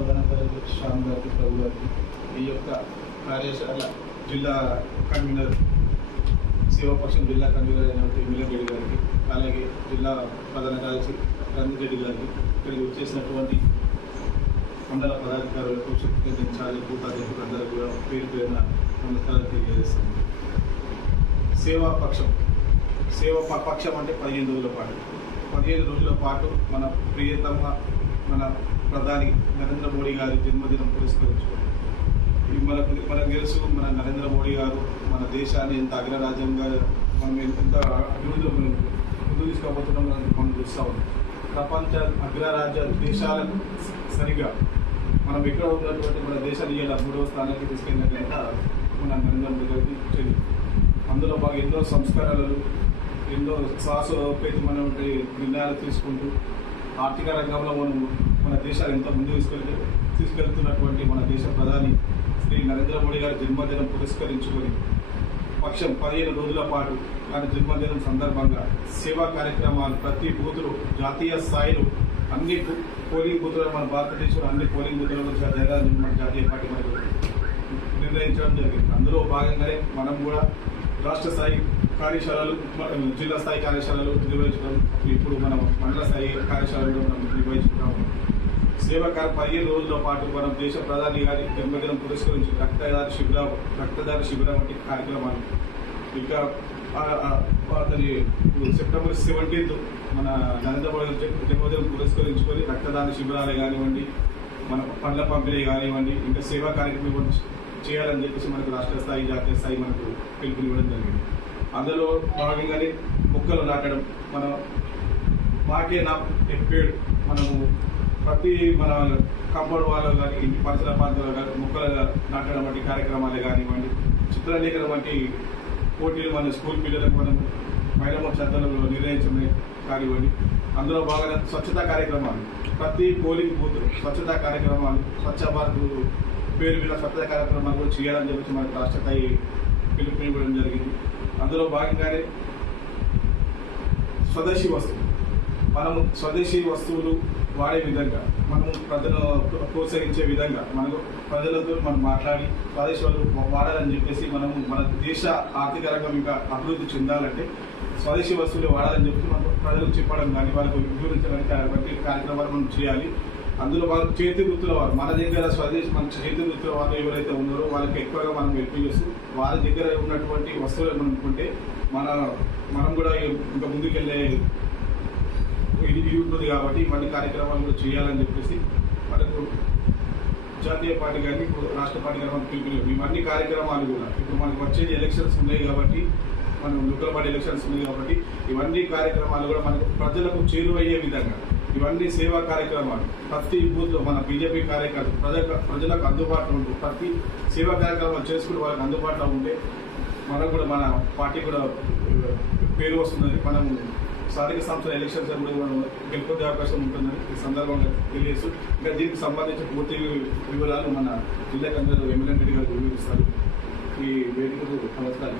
ప్రధాన కార్యదర్శి శ్యామ్ గారికి, ప్రభు గారికి, ఈ యొక్క కార్యశాల జిల్లా కన్వీనర్ సేవాపక్షం జిల్లా కన్వీనర్ అయినటువంటి మిలన్ రెడ్డి గారికి, అలాగే జిల్లా ప్రధాన కార్యదర్శి రంజిత్ రెడ్డి గారికి, ఇక్కడికి వచ్చేసినటువంటి మండల పదాధికారులకు, శక్తి ఇన్ఛార్జి భూతాధికారులకు అందరూ కూడా పేరు పేరున నమస్కారాలు తెలియజేస్తాము. సేవాపక్షం అంటే 15 రోజుల పాటు 15 రోజుల పాటు మన ప్రియతమ మన ప్రధాని నరేంద్ర మోడీ గారి జన్మదినం పురస్కరించుకోండి. మనకు తెలుసు, మన నరేంద్ర మోడీ గారు మన దేశాన్ని ఎంత అగ్రరాజ్యంగా మనం ఎంత అభివృద్ధిలో ముందు తీసుకోబోతున్నాం మనం చూస్తూ ఉన్నాం. ప్రపంచ అగ్రరాజ్య దేశాలకు సరిగా మనం ఎక్కడ ఉన్నటువంటి మన దేశాన్ని ఇలా 3వ స్థానానికి తీసుకెళ్ళిన ఘనత మన నరేంద్ర మోడీ గారికి చెంది. అందులో బాగా ఎన్నో సంస్కరణలు, ఎన్నో సాహసోపేతమైనటువంటి నిర్ణయాలు తీసుకుంటూ ఆర్థిక రంగంలో మన దేశాన్ని ఎంత ముందు తీసుకెళ్తున్నటువంటి మన దేశ ప్రధాని శ్రీ నరేంద్ర మోడీ గారి జన్మదినం పురస్కరించుకొని 15 రోజుల పాటు ఆయన జన్మదినం సందర్భంగా సేవా కార్యక్రమాలు ప్రతి బూతులు జాతీయ స్థాయిలో అన్ని పోలింగ్ బూతులు మన భారతదేశంలో అన్ని పోలింగ్ బూతులలో జరగాలని మన జాతీయ పార్టీ మనకు నిర్ణయించడం జరిగింది. అందులో భాగంగానే మనం కూడా రాష్ట్ర స్థాయి కార్యశాలలు, జిల్లా స్థాయి కార్యశాలలు నిర్వహించడం, ఇప్పుడు మనం మండల స్థాయి కార్యశాలలు మనం నిర్వహించుకుంటాము. సేవా 15 రోజుల పాటు మనం దేశ ప్రధాని గారి జన్మదినం పురస్కరించి రక్తదాన శిబిరం వంటి కార్యక్రమాలు, ఇంకా అతని సెప్టెంబర్ 17 మన నరేంద్ర మోడీ జన్మదినం పురస్కరించుకొని రక్తదాన శిబిరాలే కానివ్వండి, మన పండ్ల పంపిణీ కానివ్వండి, ఇంకా సేవా కార్యక్రమం చేయాలని చెప్పేసి మనకు రాష్ట్ర స్థాయి, జాతీయ స్థాయి మనకు పిలుపునివ్వడం జరిగింది. అందులో భాగంగానే మొక్కలు నాటడం, మాకే నా చెప్పాడు, మనము ప్రతి మన కంపౌండ్ వాళ్ళు కానీ, ఇంటి పరిసర ప్రాంతాల్లో కానీ మొక్కలు నాటడం వంటి కార్యక్రమాలే కానివ్వండి, చిత్రలేఖనం వంటి పోటీలు మన స్కూల్ పిల్లలకు మనం మైనమో చందనంలో నిర్వహించడం కానివ్వండి. అందులో బాగా స్వచ్ఛతా కార్యక్రమాలు, ప్రతి పోలింగ్ బూత్ స్వచ్ఛతా కార్యక్రమాలు, స్వచ్ఛ భారత్ పేరు మీద స్వచ్ఛతా కార్యక్రమాలు కూడా చేయాలని చెప్పేసి మనకు రాష్ట్ర స్థాయి పిలుపునివ్వడం జరిగింది. అందులో భాగంగానే స్వదేశీ వస్తువులు, మనము స్వదేశీ వస్తువులు వాడే విధంగా, మనము ప్రజలను ప్రోత్సహించే విధంగా, మనకు ప్రజలతో మనం మాట్లాడి స్వదేశీ వాడాలని చెప్పేసి మనము మన దేశ ఆర్థిక రంగం ఇంకా అభివృద్ధి చెందాలంటే స్వదేశీ వస్తువులు వాడాలని చెప్పి మనం ప్రజలకు చెప్పడం కానీ, వాళ్ళకు వివరించడానికి కార్యక్రమాలు మనం చేయాలి. అందులో వాళ్ళు చేతి వృత్తుల వారు, మన దగ్గర మన చేతి వృత్తుల వారు ఎవరైతే ఉన్నారో వాళ్ళకి ఎక్కువగా మనం హెల్ప్ చేస్తూ వాళ్ళ దగ్గర ఉన్నటువంటి వస్తువులు మనం అనుకుంటే మనం కూడా ఇంకా ముందుకెళ్ళే ఇది ఉంటుంది. కాబట్టి ఇవన్నీ కార్యక్రమాలు కూడా చేయాలని చెప్పేసి మనకు జాతీయ పార్టీ కానీ రాష్ట్ర పార్టీ కానీ మనకు పిలుపునివ్వండి. ఇవన్నీ కార్యక్రమాలు కూడా ఇప్పుడు మనకు వచ్చేది ఎలక్షన్స్ ఉన్నాయి కాబట్టి, మనం లోకల్ బాడీ ఎలక్షన్స్ ఉన్నాయి కాబట్టి ఇవన్నీ కార్యక్రమాలు కూడా మనకు ప్రజలకు చేరువయ్యే విధంగా ఇవన్నీ సేవా కార్యక్రమాలు ప్రతి బూత్లో మన బీజేపీ కార్యకర్తలు ప్రజలకు అందుబాటులో ఉంటూ ప్రతి సేవా కార్యక్రమాలు చేసుకుంటూ వాళ్ళకి అందుబాటులో ఉంటే మనకు కూడా మన పార్టీ కూడా పేరు వస్తుందని, మనం స్థానిక సంస్థల ఎలక్షన్స్ కూడా మనం గెలుపొందే అవకాశం ఉంటుందని ఈ సందర్భంగా తెలియజేస్తూ, ఇంకా దీనికి సంబంధించిన పూర్తి వివరాలు మన జిల్లా కన్వీనర్ మిలన్ రెడ్డి గారు వివరిస్తారు. ఈ వేదికకు నమస్కారం.